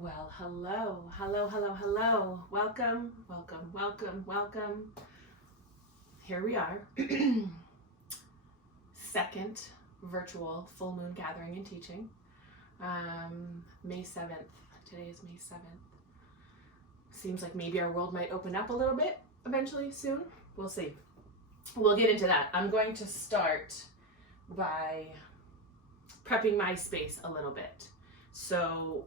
Well, hello, hello, hello, hello. Welcome, welcome, welcome, welcome. Here we are. Second virtual full moon gathering and teaching. May 7th. Today is May 7th. Seems like maybe our world might open up a little bit eventually soon. We'll see. We'll get into that. I'm going to start by prepping my space a little bit. So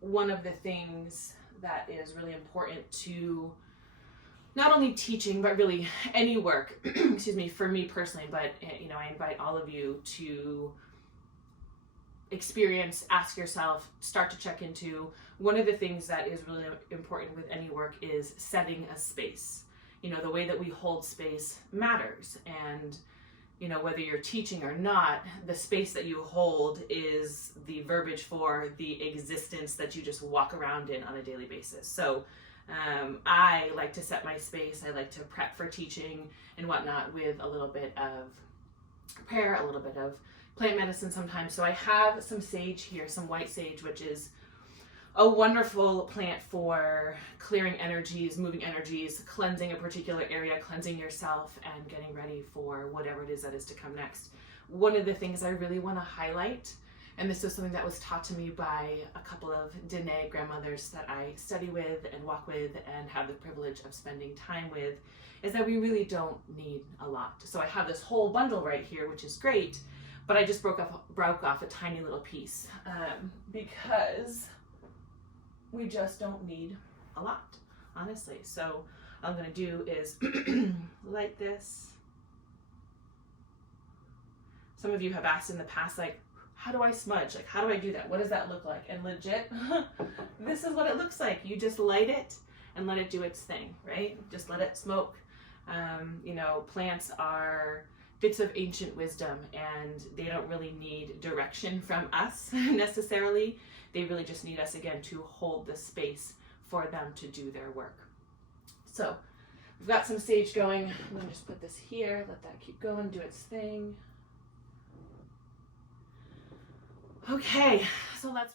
one of the things that is really important to not only teaching, but really any work, excuse me, for me personally, but I invite all of you to experience, ask yourself, start to check into. One of the things that is really important with any work is setting a space. The way that we hold space matters, and whether you're teaching or not, the space that you hold is the verbiage for the existence that you just walk around in on a daily basis. So I like to set my space. I like to prep for teaching and whatnot with a little bit of prayer, a little bit of plant medicine sometimes. So I have some sage here, some white sage, which is a wonderful plant for clearing energies, moving energies, cleansing a particular area, cleansing yourself, and getting ready for whatever it is that is to come next. One of the things I really want to highlight, and this is something that was taught to me by a couple of Dene grandmothers that I study with and walk with and have the privilege of spending time with, is that we really don't need a lot. So I have this whole bundle right here, which is great, but I just broke off a tiny little piece because we just don't need a lot, honestly. So all I'm gonna do is light this. Some of you have asked in the past, like, how do I smudge? Like, how do I do that? What does that look like? And legit, this is what it looks like. You just light it and let it do its thing, right? Just let it smoke. Plants are bits of ancient wisdom, and they don't really need direction from us necessarily. They really just need us, again, to hold the space for them to do their work. So we've got some sage going. I'm going to just put this here, let that keep going, do its thing. Okay, so let's